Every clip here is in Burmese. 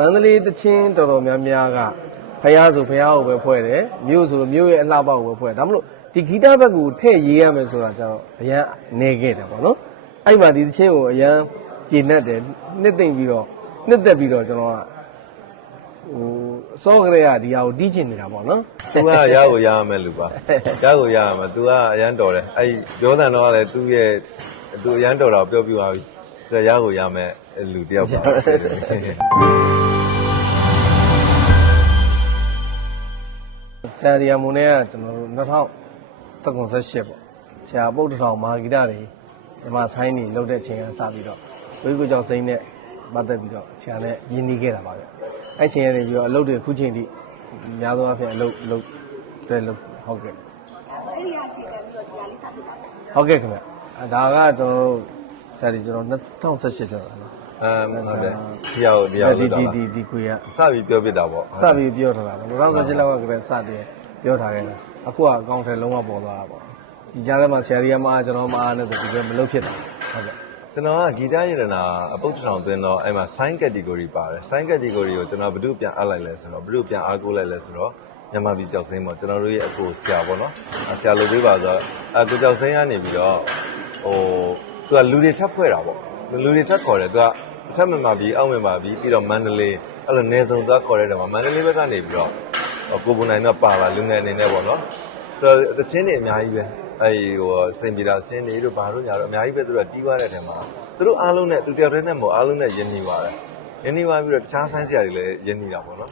မန္တလေးတချင်းတော်တော်များများကဖះဆိုဖះကိုပဲဖွဲ့တယ်မြို့ဆိုမြို့ရဲ့အလှပကိုပဲဖွဲ့တယ်ဒါမလို့ဒီဂီတဘက်ကိုထည့်ရေးရမယ်ဆိုတာကျတော့အရန်နေခဲ့တယ်ပေါ့နော်အဲ့မှာဒီတချင်းကိုအရန်ကျေနပ်တယ်နှစ်သိမ့်ပြီးတော့နှစ်သက်ပြီးတော့ကျွန်တော်ကဟိုစောကလေးကဒီဟာကိုတီးချင်နေတာပေါ့နော်သူကရကိုရရမယ်လူပါရကိုရရမယ်သူကအရန်တော်တယ်အဲ့ပြောတဲ့တော့ကလည်းသူ့ရဲ့သူအရန်တော်တာကိုပြောပြသွားပြီသူကရကိုရမယ်လူတယောက်ပါ ဆရာဒီယာမွန်နဲ့ကကျွန်တော်တို့2018ပေါ့ဆရာပုတ်တထောင်မာဂီတတွေဒီမှာဆိုင်းနေလောက်တဲ့ချိန်ကစပြီးတော့ဝိကုကြောင့်စိမ့်နဲ့ပတ်သက်ပြီးတော့ဆရာနဲ့ရင်းနှီးခဲ့တာပါဗျအဲ့ချိန်ကနေပြီးတော့အလုပ်တွေအခုချိန်ထိများသောအားဖြင့်အလုပ်လုပ်တဲ့လုပ်ဟုတ်ကဲ့အဲ့ဒီအချိန်တည်းပြီးတော့ဒီဟာလေးစဖြစ်တာပေါ့ဟုတ်ကဲ့ခင်ဗျအဲဒါကကျွန်တော်တို့ဆရာဒီကျွန်တော်2018ပြောတာနော် အမ်ဟုတ်တယ်ဒီရောက်ဒီရောက်ဒီလို့ဒီတော့ဒီဒီကွေကစပြီးပြောပြတာပေါ့စပြီးပြောထားတာပေါ့2018လောက်ကတည်းကစတင်ပြောထားခဲ့တာအခုကအကောင့်ထဲလုံးဝပေါ်သွားတာပေါ့ဒီကြားထဲမှာဆရာကြီးကမှကျွန်တော်မှအားနဲ့ဆိုဒီပဲမလုပ်ဖြစ်တာဟုတ်ကဲ့ ကျွန်တော်ကဂီတရတနာအပုတ်တစ်ထောင်သွင်းတော့အဲ့မှာ sign category ပါတယ် sign category ကိုကျွန်တော်ဘယ်သူပြန်အပ်လိုက်လဲဆိုတော့ဘယ်သူပြန်အားကိုးလိုက်လဲဆိုတော့မြန်မာပြည်ကြောက်စိမ်းပေါ့ကျွန်တော်တို့ရဲ့အကိုဆရာပေါ့နော်အဲဆရာလုပ်ပေးပါဆိုတော့အကိုကြောက်စိမ်းကနေပြီးတော့ဟိုသူကလူတွေထပ်ဖွဲ့တာပေါ့လူတွေထပ်ခေါ်တယ်သူက အထက်မြန်မာပြည်အောက်မြန်မာပြည်ပြီးတော့မန္တလေးအဲ့လိုနေစုံသွားခေါ်တဲ့တယ်မှာမန္တလေးဘက်ကနေပြီးတော့ဟိုကိုပုံနိုင်တော့ပါလာလူငယ်အနေနဲ့ပေါ့နော်ဆိုတော့တချင်းတွေအများကြီးပဲအဲ့ဒီဟိုစင်ပီတာဆင်းနေတို့ဘာတို့ညာတို့အများကြီးပဲသူတို့ကတီးသွားတဲ့ထဲမှာသူတို့အားလုံးနဲ့သူတယောက်တည်းနဲ့မဟုတ်အားလုံးနဲ့ယဉ်နေပါတယ်ယဉ်နေပါပြီးတော့တခြားဆိုင်းစရာတွေလည်းယဉ်နေတာပေါ့နော်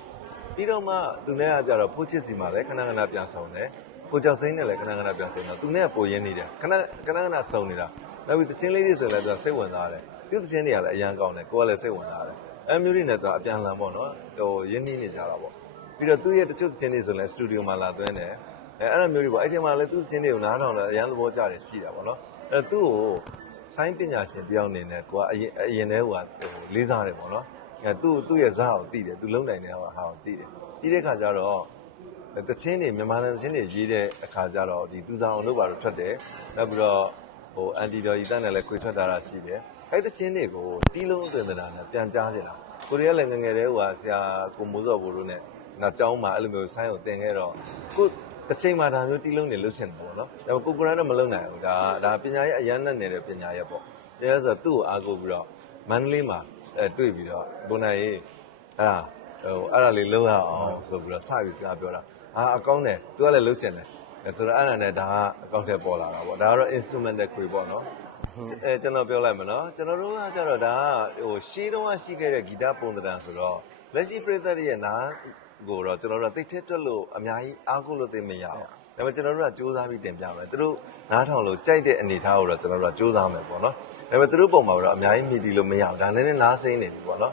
ပြီးတော့မှသူနဲ့ကကြတော့ဖိုးချစ်စီမှာလည်းခဏခဏပြန်ဆောင်တယ်ကိုကြောက်စိမ့်နဲ့လည်းခဏခဏပြန်ဆောင်တော့သူနဲ့ကပိုယဉ်နေတယ်ခဏခဏခဏဆောင်နေတာနောက်ပြီးတချင်းလေးတွေဆိုလည်းသူကစိတ်ဝင်စားတယ် သူတချင်းတွေကလည်းအရန်ကောင်းတယ်ကိုကလည်းစိတ်ဝင်စားတယ်အဲမျိုးတွေနဲ့သူကအပြန်လန်ပေါ့နော်ဟိုယဉ်နေနေကြတာပေါ့ပြီးတော့သူ့ရဲ့တချို့တချင်းတွေဆိုလည်းစတူဒီယိုမှာလာသွင်းတယ်အဲအဲ့လိုမျိုးတွေပေါ့အဲ့ဒီမှာလည်းသူ့ချင်းတွေကိုနားထောင်တော့အရန်သဘောကျတယ်ရှိတာပေါ့နော်အဲသူ့ကိုဆိုင်းပညာရှင်တယောက်အနေနဲ့ကိုကအရင်အရင်တည်းဟိုလေးစားတယ်ပေါ့နော်အဲသူ့သူ့ရဲ့ဇာတ်ကိုသိတယ်သူလုံနိုင်တဲ့ဟာကိုသိတယ်ပြီးတဲ့ခါကျတော့တချင်းတွေမြန်မာနိုင်ငံတချင်းတွေရေးတဲ့အခါကျတော့ဒီသူစားအောင်လုပ်ပါတော့ထွက်တယ်နောက်ပြီးတော့ဟိုအန်တီတော်ဤတန်းနဲ့လည်းခွေထွက်တာရှိတယ် အဲ့တချင်းတွေကိုတီးလုံးသွင်းတာနဲ့ပြန်ကြားနေတာကိုရီးယားလည်းငငယ်တည်းဟိုဆရာကိုမိုးစော်ဘိုးတို့နဲ့နောက်ကျောင်းမှာအဲ့လိုမျိုးဆိုင်းကိုတင်ခဲ့တော့ကိုတစ်ချိန်မှာဒါမျိုးတီးလုံးတွေလွတ်ရှင်တယ်ပေါ့နော်ဒါပေမဲ့ကိုကိုရန်တော့မလုံနိုင်ဘူးဒါဒါပညာရဲ့အရန်နဲ့နေတဲ့ပညာရဲ့ပေါ့ဒါဆိုတော့သူ့ကိုအားကိုးပြီးတော့မန္တလေးမှာအဲတွေ့ပြီးတော့ဘုန်းနိုင်ရေးအဲ့ဒါဟိုအဲ့ဒါလေးလုံးရအောင်ဆိုပြီးတော့စပြီးစကားပြောတာအာအကောင်းတယ်သူကလည်းလွတ်ရှင်တယ်အဲဆိုတော့အဲ့ဒါနဲ့ဒါကအကောင့်ထဲပေါ်လာတာပေါ့ဒါကတော့ instrumental ခွေပေါ့နော် အဲကျွန်တော်ပြောလိုက်မယ်နော်ကျွန်တော်တို့ကကြတော့ဒါကဟိုရှေးတုန်းကရှိခဲ့တဲ့ဂီတပုံသဏ္ဍာန်ဆိုတော့လက်ရှိပြည်သက်ရဲ့နားကိုတော့ကျွန်တော်တို့ကတိတ်ထက်တွက်လို့အများကြီးအားကိုးလို့သိမရဘူးဒါပေမဲ့ကျွန်တော်တို့ကစူးစမ်းပြီးတင်ပြမယ်သူတို့နားထောင်လို့ကြိုက်တဲ့အနေအထားကိုတော့ကျွန်တော်တို့ကစူးစမ်းမယ်ပေါ့နော်ဒါပေမဲ့သူတို့ပုံမှာတော့အများကြီးမြည်တီလို့မရဘူးဒါနည်းနည်းနားစိမ့်နေပြီပေါ့နော်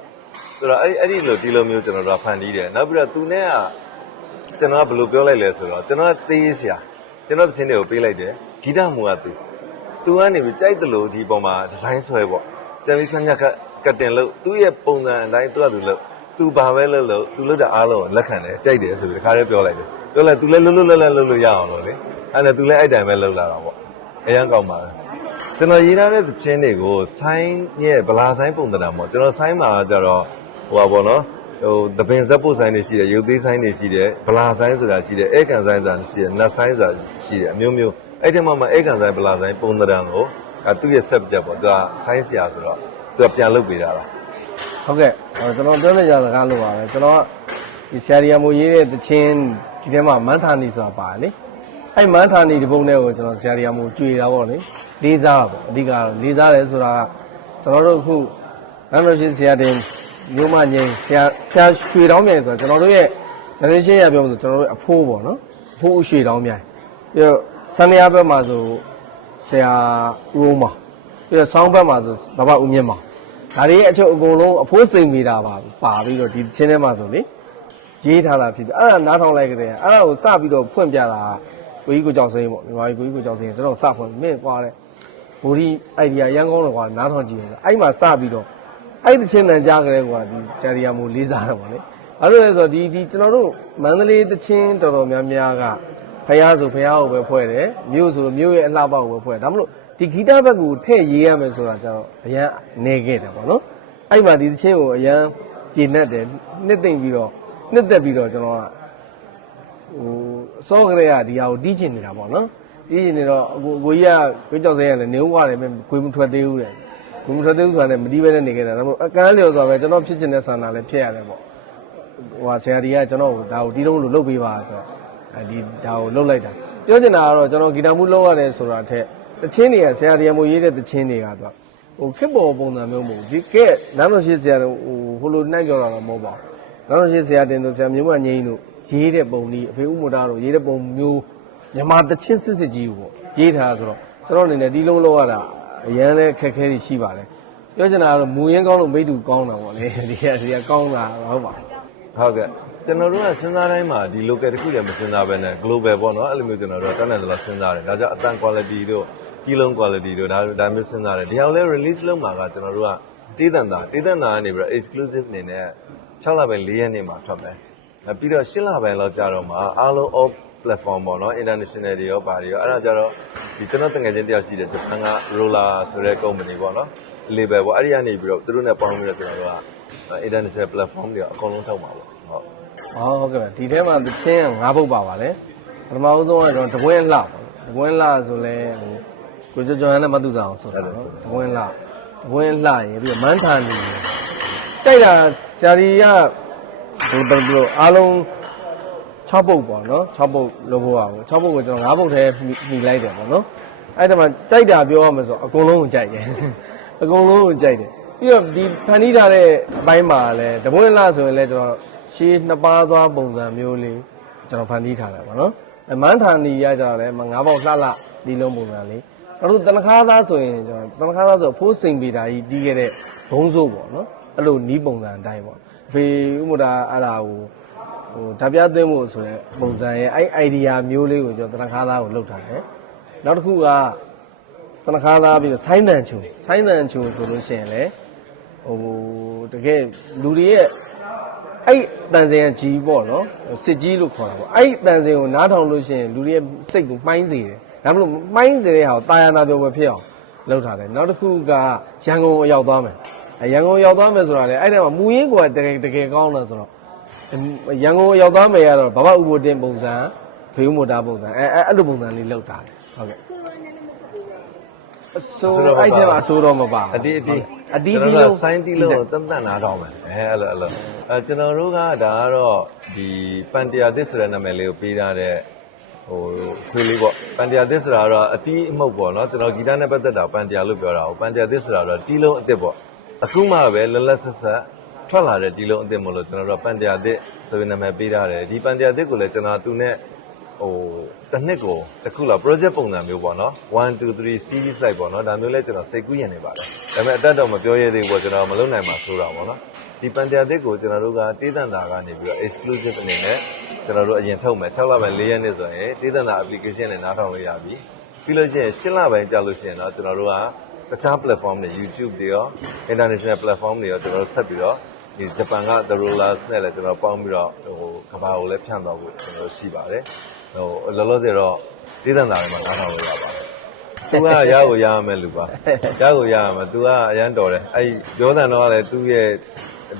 ဆိုတော့အဲ့အဲ့ဒီလိုဒီလိုမျိုးကျွန်တော်တို့ကဖန်တီးတယ်နောက်ပြီးတော့သူနဲ့ကကျွန်တော်ကဘယ်လိုပြောလိုက်လဲဆိုတော့ကျွန်တော်ကသေးဆရာကျွန်တော်သင်းတွေကိုပေးလိုက်တယ်ဂီတမူကသူ သူကနေပြီးကြိုက်တယ်လို့ဒီပုံမှာဒီဇိုင်းဆွဲပေါ့ပြန်ပြီးခဏကကတ်တင်လို့သူ့ရဲ့ပုံစံအတိုင်းသူကသူလို့သူဘာပဲလုပ်လို့သူလုပ်တဲ့အားလုံးကိုလက်ခံတယ်ကြိုက်တယ်ဆိုပြီးတခါတည်းပြောလိုက်တယ်ပြောလိုက်သူလည်းလွတ်လွတ်လပ်လပ်လုပ်လို့ရအောင်လို့လေအဲ့ဒါသူလည်းအဲ့တိုင်းပဲလုပ်လာတာပေါ့အရန်ကောင်းပါတယ်ကျွန်တော်ရေးထားတဲ့သချင်းတွေကိုဆိုင်းရဲ့ဗလာဆိုင်းပုံသဏ္ဍာန်ပေါ့ကျွန်တော်ဆိုင်းမှာကြတော့ဟိုပါပေါ့နော်ဟိုသပင်ဇက်ပုတ်ဆိုင်တွေရှိတယ်ရုပ်သေးဆိုင်တွေရှိတယ်ဗလာဆိုင်ဆိုတာရှိတယ်အဲကန်ဆိုင်ဆိုတာရှိတယ်နတ်ဆိုင်ဆိုတာရှိတယ်အမျိုးမျိုး အဲ့ဒီမှာမှအဲကန်ဆိုင်ဗလာဆိုင်ပုံသဏ္ဍာန်ကိုအဲသူ့ရဲ့ subject ပေါ့သူကဆိုင်းဆရာဆိုတော့သူကပြန်လုပ်ပေးတာလားဟုတ်ကဲ့ဟိုကျွန်တော်ပြောနေကြစကားလို့ပါပဲကျွန်တော်ကဒီဆရာဒီယာမိုရေးတဲ့တချင်းဒီထဲမှာမန်းထာနီဆိုတာပါတယ်လေအဲ့မန်းထာနီဒီပုံထဲကိုကျွန်တော်ဆရာဒီယာမိုကြွေတာပေါ့လေလေးစားတာပေါ့အဓိကတော့လေးစားတယ်ဆိုတာကကျွန်တော်တို့အခုနန်းတော်ရှိဆရာတင်မျိုးမငိမ့်ဆရာဆရာရွှေတောင်းမြိုင်ဆိုတာကျွန်တော်တို့ရဲ့ generation ရပြောလို့ဆိုကျွန်တော်တို့အဖိုးပေါ့နော်အဖိုးရွှေတောင်းမြိုင်ပြီးတော့ စန္ဒယာဘက်မှာဆိုဆရာဦးအောင်ပါပြီးတော့ဆောင်းဘက်မှာဆိုဘဘဦးမြင့်ပါဒါတွေအချုပ်အကုန်လုံးအဖိုးစိမ်မိတာပါပါပြီးတော့ဒီချင်းထဲမှာဆိုလေရေးထားတာဖြစ်တယ်အဲ့ဒါနားထောင်လိုက်ကြတယ်အဲ့ဒါကိုစပြီးတော့ဖွင့်ပြတာကိုကြီးကိုကြောက်စိမ်းပေါ့မြန်မာကြီးကိုကြီးကိုကြောက်စိမ်းကျွန်တော်စဖွင့်မင်းကွာတဲ့ဘူဒီအိုင်ဒီယာရန်ကောင်းတော့ကွာနားထောင်ကြည့်နေတာအဲ့မှာစပြီးတော့အဲ့ဒီချင်းတန်ကြားကြတဲ့ကွာဒီဆရာရီယာမိုလေးစားတယ်ပေါ့လေအဲ့လိုလဲဆိုတော့ဒီဒီကျွန်တော်တို့မန္တလေးတချင်းတော်တော်များများက ဖះဆိုဖះကိုပဲဖွဲ့တယ်မြို့ဆိုမြို့ရဲ့အလှပကိုပဲဖွဲ့တယ်ဒါမလို့ဒီဂီတဘက်ကိုထည့်ရေးရမယ်ဆိုတာကျတော့အရန်နေခဲ့တယ်ပေါ့နော်အဲ့မှာဒီသချင်းကိုအရန်ကျေနပ်တယ်နှစ်သိမ့်ပြီးတော့နှစ်သက်ပြီးတော့ကျွန်တော်ကဟိုစောကလေးကဒီဟာကိုတီးချင်နေတာပေါ့နော်တီးချင်နေတော့အကိုအကိုကြီးကကိုကြောက်စဲရတယ်နေဦးရတယ်ပဲကိုမထွက်သေးဘူးတဲ့ကိုမထွက်သေးဘူးဆိုတာနဲ့မတီးပဲနဲ့နေခဲ့တာဒါပေမဲ့အကန်းလျော်ဆိုတာပဲကျွန်တော်ဖြစ်ချင်တဲ့ဆန္ဒလည်းဖြစ်ရတယ်ပေါ့ဟိုဟာဆရာဒီကကျွန်တော်ကိုဒါကိုတီးလုံးလို့လုပ်ပေးပါဆိုတော့အဲ ဒီဒါကိုလုပ်လိုက်တာပြောချင်တာကတော့ကျွန်တော်ဂီတာမှုလုပ်ရတယ်ဆိုတာထက်တချင်းတွေကဆရာဒီကမိုရေးတဲ့တချင်းတွေကတော့ဟိုခစ်ပေါ်ပုံစံမျိုးမဟုတ်ဘူးဒီကဲနန်းတော်ရှိဆရာတို့ဟိုဟိုလိုနိုင်ကြော်တာတော့မဟုတ်ပါဘူးနန်းတော်ရှိဆရာတင်တို့ဆရာမျိုးမငိမ့်တို့ရေးတဲ့ပုံကြီးအဖေဦးမတာတို့ရေးတဲ့ပုံမျိုးမြန်မာတချင်းစစ်စစ်ကြီးကိုပေါ့ရေးထားဆိုတော့ကျွန်တော်အနေနဲ့ဒီလုံးလောက်ရတာအရန်လဲခက်ခဲတွေရှိပါတယ်ပြောချင်တာကတော့မူရင်းကောင်းလို့မိတူကောင်းတာပေါ့လေဒီကဒီကကောင်းတာဟုတ်ပါဟုတ်ကဲ့ ကျွန်တော်တို့ကစဉ်းစားတိုင်းမှာဒီ local တစ်ခုတည်းမစဉ်းစားဘဲနဲ့ global ပေါ့နော်အဲ့လိုမျိုးကျွန်တော်တို့ကတန်းတယ်ဆိုတော့စဉ်းစားတယ်ဒါကြောင့်အတန် quality တို့ကြီးလုံး quality တို့ဒါဒါမျိုးစဉ်းစားတယ်ဒီအောင်လဲ release လုပ်မှာကကျွန်တော်တို့ကတေးတန်တာတေးတန်တာကနေပြီးတော့ exclusive အနေနဲ့6လပိုင်း4ရက်နေ့မှာထွက်မယ်အဲ့ပြီးတော့10လပိုင်းလောက်ကြာတော့မှအားလုံး all platform ပေါ့နော် international တွေရောပါတွေရောအဲ့ဒါကြတော့ဒီကျွန်တော်တငယ်ချင်းတယောက်ရှိတယ်ဂျပန်က roller ဆိုတဲ့ company ပေါ့နော် label ပေါ့အဲ့ဒီကနေပြီးတော့သူတို့နဲ့ပေါင်းပြီးတော့ကျွန်တော်တို့က international platform တွေအကုန်လုံးထုတ်မှာပေါ့ဟုတ် ဟောဟုတ်ကဲ့ပါဒီထဲမှာသချင်းက၅ပုတ်ပါပါတယ်ပထမဦးဆုံးကတော့တပွင့်လှပေါ့တပွင့်လှဆိုလဲဟိုကိုကျော်ကျော်ဟန်နဲ့မတူဆောင်ဆိုတာနော်တပွင့်လှတပွင့်လှရင်ပြီးတော့မန်းထာနီတိုက်တာဆရာကြီးကဘယ်လိုဘယ်လိုအားလုံး6ပုတ်ပေါ့နော်6ပုတ်လုပ်ဖို့အောင်6ပုတ်ကိုကျွန်တော်5ပုတ်ထဲမှီလိုက်တယ်ပေါ့နော်အဲ့ဒါမှကြိုက်တာပြောရမယ်ဆိုအကုန်လုံးကိုကြိုက်တယ်အကုန်လုံးကိုကြိုက်တယ်ပြီးတော့ဒီဖန်တီးထားတဲ့အပိုင်းမှာလည်းတပွင့်လှဆိုရင်လည်းကျွန်တော် ရှေးနှစ်ပါးသွားပုံစံမျိုးလေးကျွန်တော်ဖန်တီးထားတယ်ပေါ့နော်အမန်းထာနီရကြတော့လည်း၅ပေါက်လှလှဒီလုံးပုံစံလေးနောက်တော့တနခါသားဆိုရင်ကျွန်တော်တနခါသားဆိုဖိုးစိန်ပေတာကြီးတီးခဲ့တဲ့ဘုံစိုးပေါ့နော်အဲ့လိုနီးပုံစံအတိုင်းပေါ့ဖေဥမ္မတာအဲ့ဒါကိုဟိုဓာပြသွင်းဖို့ဆိုတဲ့ပုံစံရဲ့အဲ့ idea မျိုးလေးကိုကျွန်တော်တနခါသားကိုလုပ်ထားတယ်။နောက်တစ်ခုကတနခါသားပြီးတော့ဆိုင်းတန်ချုံဆိုင်းတန်ချုံဆိုလို့ရှိရင်လေဟိုတကယ်လူတွေရဲ့ အဲ့တန်စင်ကကြီးပေါ့နော်စစ်ကြီးလို့ခေါ်တာပေါ့အဲ့တန်စင်ကိုနားထောင်လို့ရှိရင်လူတွေရဲ့စိတ်ကိုမှိုင်းစေတယ်ဒါမလို့မှိုင်းစေတဲ့ဟာကိုတာယာနာပြောပဲဖြစ်အောင်လုပ်ထားတယ်နောက်တစ်ခုကရန်ကုန်ကိုရောက်သွားမယ်အဲရန်ကုန်ရောက်သွားမယ်ဆိုတာလေအဲ့ဒါမှာမူရင်းကတကယ်တကယ်ကောင်းတယ်ဆိုတော့ရန်ကုန်ရောက်သွားမယ်ရတော့ဘဘဥပ္ပိုတင်ပုံစံဖေးမိုတာပုံစံအဲအဲအဲ့လိုပုံစံလေးလောက်တာတယ်ဟုတ်ကဲ့ ဆိုတော့လည်းမဆက်ပေးရဘူး အစိုးအဲ့ထဲမှာအစိုးတော့မပါအတီးအတီးအတီးတီးကျွန်တော်လုံးတို့စိုင်းတီးလုံးကိုတန်တန်နားထောင်မယ်အဲအဲ့လိုအဲ့လိုအဲကျွန်တော်တို့ကဒါကတော့ဒီပန်တရာသစ်ဆိုတဲ့နာမည်လေးကိုပေးထားတဲ့ဟိုခွေးလေးပေါ့ပန်တရာသစ်ဆိုတာကတော့အတီးအမှုတ်ပေါ့နော်ကျွန်တော်ဂီတနဲ့ပတ်သက်တာပန်တရာလို့ပြောတာဟုတ်ပန်တရာသစ်ဆိုတာတော့တီးလုံးအစ်စ်ပေါ့အခုမှပဲလလက်ဆက်ဆက်ထွက်လာတဲ့တီးလုံးအစ်စ်မို့လို့ကျွန်တော်တို့ကပန်တရာသစ်ဆိုတဲ့နာမည်ပေးထားတယ်ဒီပန်တရာသစ်ကိုလည်းကျွန်တော်သူနဲ့ ဟိုတစ်နှစ်ကိုတစ်ခုလောက် project ပုံစံမျိုးပေါ့နော်1 2 3 series လိုက်ပေါ့နော်ဒါမျိုးလဲကျွန်တော်စိတ်ကူးရင်နေပါတယ်ဒါပေမဲ့အတက်တော့မပြောရသေးဘူးပေါ့ကျွန်တော်မလုပ်နိုင်မှာဆိုတာပေါ့နော်ဒီပန်တရားတစ်ကိုကျွန်တော်တို့ကတေးတန်တာကနေပြီးတော့ exclusive အနေနဲ့ကျွန်တော်တို့အရင်ထုတ်မယ်6လပိုင်း4ရက်နေ့ဆိုရင်တေးတန်တာ application နဲ့နားထောင်လို့ရပြီပြီးလို့ရှိရင်10လပိုင်းကြာလို့ရှိရင်တော့ကျွန်တော်တို့ကတခြား platform တွေ YouTube တွေရော international platform တွေရောကျွန်တော်တို့ဆက်ပြီးတော့ဒီဂျပန်က The Rollers နဲ့လည်းကျွန်တော်ပေါင်းပြီးတော့ဟိုကဘာကိုလည်းဖြန့်သွားဖို့ကျွန်တော်တို့ရှိပါတယ် ဟိုလောလောဆယ်တော့တည်တံတာတွေမှာနားထောင်လို့ရပါတယ်သူကရကိုရရမယ်လူပါရကိုရရမယ်သူကအရန်တော်တယ်အဲ့ပြောတဲ့တော့ကလည်းသူ့ရဲ့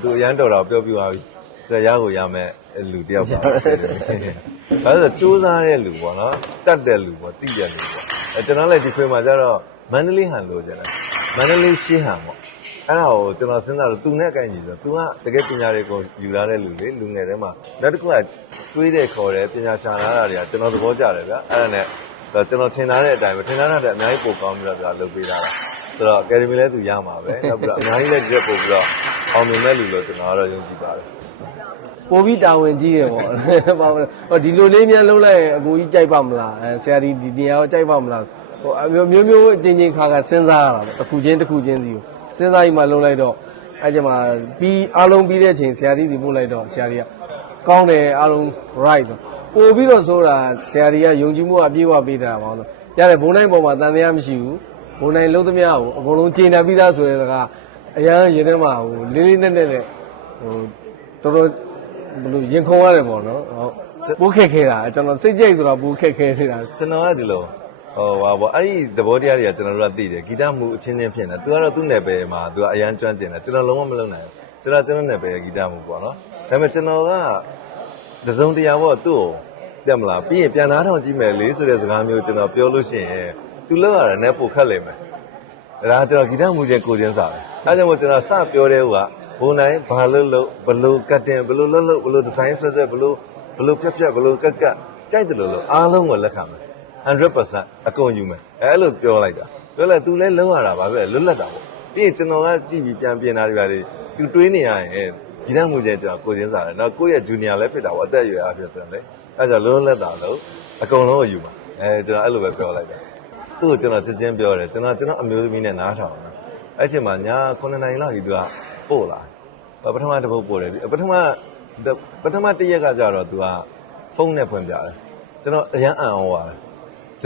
သူအရန်တော်တာကိုပြောပြသွားပြီသူကရကိုရမယ်လူတယောက်ပါဒါဆိုစူးစမ်းတဲ့လူပေါ့နော်တတ်တဲ့လူပေါ့သိတဲ့လူပေါ့အဲကျွန်တော်လည်းဒီခွေမှာကျတော့မန္တလေးဟန်လို့ကျတယ်မန္တလေးရှင်းဟန်ပေါ့ အဲ့ဒါကိုကျွန်တော်စဉ်းစားတော့သူနဲ့အကိုင်ကြီးဆိုသူကတကယ်ပညာတွေကိုယူလာတဲ့လူလေလူငယ်တွေမှာနောက်တစ်ခုကတွေးတဲ့ခေါ်တယ်ပညာရှာလာတာတွေကကျွန်တော်သဘောကျတယ်ဗျအဲ့ဒါနဲ့ဆိုတော့ကျွန်တော်ထင်ထားတဲ့အတိုင်းပဲထင်ထားတဲ့အများကြီးပိုကောင်းပြီးတော့ဗျလုပ်ပေးတာလားဆိုတော့ academy လည်းသူရမှာပဲနောက်ပြီးတော့အများကြီးလည်းဒီရက်ပို့ပြီးတော့အောင်မြင်တဲ့လူလို့ကျွန်တော်ကတော့ယုံကြည်ပါတယ်ပိုပြီးတာဝန်ကြီးတယ်ပေါ့ဘာလို့ဟောဒီလိုလေးများလုံးလိုက်ရင်အကိုကြီးကြိုက်ပါမလားအဲဆရာဒီဒီနေရာကိုကြိုက်ပါမလားဟိုအမျိုးမျိုးမျိုးအချင်းချင်းခါခါစဉ်းစားရတာပေါ့တစ်ခုချင်းတစ်ခုချင်းစီကို စဉ်းစားပြီးမှလုံးလိုက်တော့အဲ့ကျမှပြီးအားလုံးပြီးတဲ့အချိန်ဆရာကြီးစီပို့လိုက်တော့ဆရာကြီးကကောင်းတယ်အားလုံး right ဆိုပို့ပြီးတော့ဆိုတာဆရာကြီးကယုံကြည်မှုအပြည့်အဝပေးတာပါလို့ရတယ်ဘုံတိုင်းပေါ်မှာတန်တရားမရှိဘူးဘုံတိုင်းလုံးသမျှကိုအကုန်လုံးကျင်တယ်ပြီးသားဆိုတဲ့ကအရန်ရင်ထဲမှာဟိုလေးလေးနက်နက်နဲ့ဟိုတော်တော်ဘယ်လိုရင်ခုန်ရတယ်ပေါ့နော်ဟုတ်ပိုးခက်ခဲတာကျွန်တော်စိတ်ကြိတ်ဆိုတော့ပိုးခက်ခဲနေတာကျွန်တော်ကဒီလို ဟိုဟာပေါ့အဲ့ဒီသဘောတရားတွေကကျွန်တော်တို့ကသိတယ်ဂီတမှုအချင်းချင်းဖြစ်နေသူကတော့သူ့နယ်ပယ်မှာသူကအရန်ကျွမ်းကျင်တယ်ကျွန်တော်လုံးဝမလုပ်နိုင်ဘူးကျွန်တော်ကျွန်တော်နဲ့ပဲဂီတမှုပေါ့နော်ဒါပေမဲ့ကျွန်တော်ကတစုံတရာပေါ့သူ့ကိုတက်မလားပြီးရင်ပြန်နာထောင်ကြည့်မယ်လေဆိုတဲ့စကားမျိုးကျွန်တော်ပြောလို့ရှိရင်သူလောက်ရတာနဲ့ပိုခက်လိမ့်မယ်ဒါကကျွန်တော်ဂီတမှုချင်းကိုချင်းစားတယ်အဲဒါကြောင့်မို့ကျွန်တော်စပြောတဲ့ဟိုကဘုံနိုင်ဘာလို့လို့ဘလို့ကတ်တင်ဘလို့လို့လို့ဘလို့ဒီဇိုင်းဆွဲဆွဲဘလို့ဘလို့ဖြတ်ဖြတ်ဘလို့ကတ်ကတ်ကြိုက်တယ်လို့လို့အားလုံးကိုလက်ခံမယ် 100%အကုန်ယူမယ်အဲ့လိုပြောလိုက်တာပြောလဲ तू လဲလုံးရတာပါပဲလွတ်လပ်တာပေါ့ပြီးရင်ကျွန်တော်ကကြည့်ပြီးပြန်ပြင်တာတွေပါလေ तू တွေးနေရရင်ဒီတန်းမူကျဲကျွန်တော်ကိုရင်းစားတယ်နော်ကိုရဲ့ junior လည်းဖြစ်တာပေါ့အသက်အရွယ်အဖြစ်ဆိုရင်လေအဲ့ကြောင့်လုံးလက်တာလို့အကုန်လုံးကိုယူပါအဲကျွန်တော်အဲ့လိုပဲပြောလိုက်တာသူ့ကိုကျွန်တော်ချက်ချင်းပြောတယ်ကျွန်တော်ကျွန်တော်အမျိုးသမီးနဲ့နားထောင်တာအဲ့ချိန်မှာညာ9နိုင်လောက်ကြီးသူကပို့လာပထမတစ်ပုတ်ပို့တယ်ပထမပထမတစ်ရက်ကကြတော့သူကဖုန်းနဲ့ဖွင့်ပြတယ်ကျွန်တော်အရန်အံ့ဩပါတယ်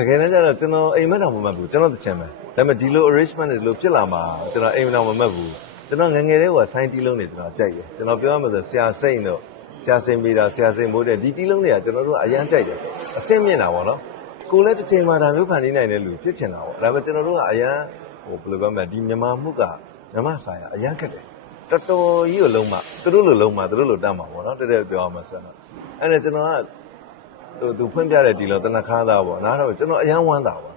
ကယ်တမ်းကျတော့ကျွန်တော်အိမ်မက်တော်မမှတ်ဘူးကျွန်တော်တစ်ချင်ပဲဒါပေမဲ့ဒီလို arrangement တွေဒီလိုဖြစ်လာမှာကျွန်တော်အိမ်မက်တော်မမှတ်ဘူးကျွန်တော်ငယ်ငယ်လေးကဆိုင်းတီးလုံးတွေကျွန်တော်ကြိုက်တယ်ကျွန်တော်ပြောရမယ်ဆိုဆရာစိန်တို့ဆရာစိန်ပေးတာဆရာစိန်မိုးတဲ့ဒီတီးလုံးတွေကကျွန်တော်တို့ကအရန်ကြိုက်တယ်အဆင့်မြင့်တာပေါ့နော်ကိုလည်းတစ်ချိန်မှဒါမျိုးဖန်တီးနိုင်တဲ့လူဖြစ်ချင်တာပေါ့ဒါပေမဲ့ကျွန်တော်တို့ကအရန်ဟိုဘယ်လိုပြောမလဲဒီမြန်မာမှုကမြန်မာဆိုင်ကအရန်ခက်တယ်တော်တော်ကြီးကိုလုံးမသူတို့လိုလုံးမသူတို့လိုတတ်မှာပေါ့နော်တက်တက်ပြောရမှာဆိုတော့အဲ့ဒါကျွန်တော်က သူသူဖွင့်ပြတဲ့ဒီလိုတနခါသားပေါ့နားတော့ကျွန်တော်အယမ်းဝမ်းတာပါ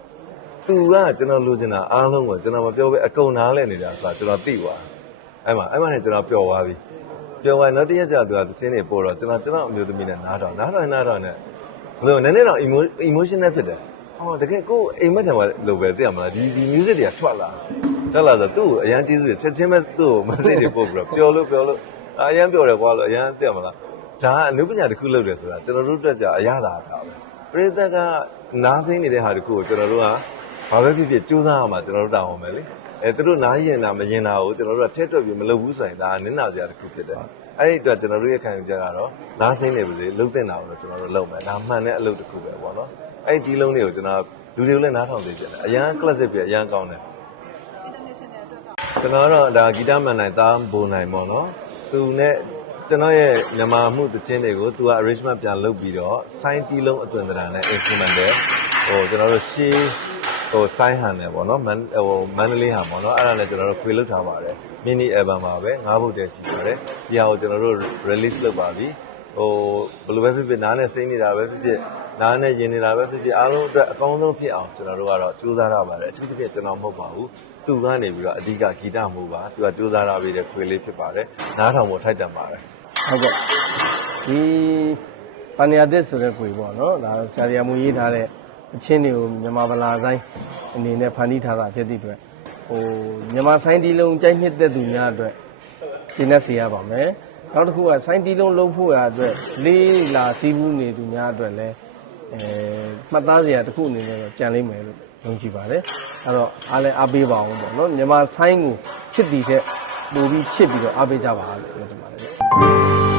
သူကကျွန်တော်လိုချင်တာအားလုံးကိုကျွန်တော်မပြောဘဲအကုန်နားလဲနေတာဆိုတာကျွန်တော်သိသွားအဲ့မှာအဲ့မှာနဲ့ကျွန်တော်ပျော်သွားပြီပျော်သွားနောက်တစ်ရက်ကျသူကသင်းနေပို့တော့ကျွန်တော်ကျွန်တော်အမျိုးသမီးနဲ့နားတော့နားတော့နားတော့နဲ့ဘယ်လိုနည်းနည်းတော့ emotional ဖြစ်တယ်ဟောတကယ်ကိုယ်အိမ်မက်ထံမှာလိုပဲသိရမလားဒီဒီ music တွေကထွက်လာထွက်လာဆိုသူ့ကိုအရန်ကျေးဇူးတွေချက်ချင်းပဲသူ့ကို message တွေပို့ပြီးတော့ပျော်လို့ပျော်လို့အရန်ပျော်တယ်ကွာလို့အရန်သိရမလား ဒါကအနုပညာတစ်ခုလုပ်တယ်ဆိုတာကျွန်တော်တို့အတွက်ကြအရသာတာပဲပရိသတ်ကနားစိမ့်နေတဲ့ဟာတစ်ခုကိုကျွန်တော်တို့ကဘာပဲဖြစ်ဖြစ်စူးစမ်းအောင်မှာကျွန်တော်တို့တာဝန်ပဲလေအဲသူတို့နားရင်တာမရင်တာကိုကျွန်တော်တို့ကထည့်တွက်ပြီးမလုပ်ဘူးဆိုရင်ဒါကနင်းနာစရာတစ်ခုဖြစ်တယ်အဲ့ဒီအတွက်ကျွန်တော်တို့ရဲ့ခံယူချက်ကတော့နားစိမ့်နေပါစေလှုပ်တဲ့တာကိုတော့ကျွန်တော်တို့လုပ်မယ်ဒါမှန်တဲ့အလုပ်တစ်ခုပဲပေါ့နော်အဲ့ဒီဒီလုံးတွေကိုကျွန်တော်လူတွေကိုလည်းနားထောင်သေးတယ်အရန် classic ပြအရန်ကောင်းတယ်ကျွန်တော်တော့ဒါဂီတမန်နိုင်သားဘုံနိုင်ပေါ့နော်သူနဲ့ ကျွန်တော်ရဲ့မြန်မာမှုသချင်းတွေကိုသူက arrangement ပြန်လုပ်ပြီးတော့ sign တီးလုံးအတွင်တရာနဲ့ instrument တွေဟိုကျွန်တော်တို့ရှေးဟို sign ဟန်တယ်ပေါ့နော်မန်ဟိုမန္တလေးဟန်ပေါ့နော်အဲ့ဒါနဲ့ကျွန်တော်တို့ခွေလုပ်ထားပါတယ် mini album ပါပဲ၅ဘုတ်တည်းရှိပါတယ်ဒီဟာကိုကျွန်တော်တို့ release လုပ်ပါပြီဟိုဘယ်လိုပဲဖြစ်ဖြစ်နားနဲ့စိမ့်နေတာပဲဖြစ်ဖြစ်နားနဲ့ယဉ်နေတာပဲဖြစ်ဖြစ်အားလုံးအတွက်အကောင်းဆုံးဖြစ်အောင်ကျွန်တော်တို့ကတော့ကြိုးစားရပါတယ်အထူးသဖြင့်ကျွန်တော်မဟုတ်ပါဘူး သူကနေပြီးတော့အဓိကဂီတမှုပါသူကစူးစမ်းလာပြီးတဲ့ခွေလေးဖြစ်ပါတယ်နားထောင်ဖို့ထိုက်တန်ပါတယ်ဟုတ်ကဲ့ဒီပန်နီယာတစ်ဆိုတဲ့ပွေပေါ့နော်ဒါဆရာတရားမူရေးထားတဲ့အချင်းတွေကိုမြန်မာဗလာဆိုင်အနေနဲ့ဖန်တီးထားတာဖြစ်သည့်အတွက်ဟိုမြန်မာဆိုင်တီလုံးကြိုက်နှစ်သက်သူများအတွက်ရှင်းနေစေရပါမယ်နောက်တစ်ခုကဆိုင်တီလုံးလုံးဖို့ရအတွက်လေးလာစီးဘူးနေသူများအတွက်လည်းအဲမှတ်သားစရာတစ်ခုအနေနဲ့တော့ကြံလိမ့်မယ်လို့ ယုံကြည်ပါတယ်အဲ့တော့အားလည်းအားပေးပါအောင်ပေါ့နော်မြန်မာဆိုင်ကိုချစ်တီတဲ့ပို့ပြီးချစ်ပြီးတော့အားပေးကြပါလို့ပြောချင်ပါတယ်ဗျ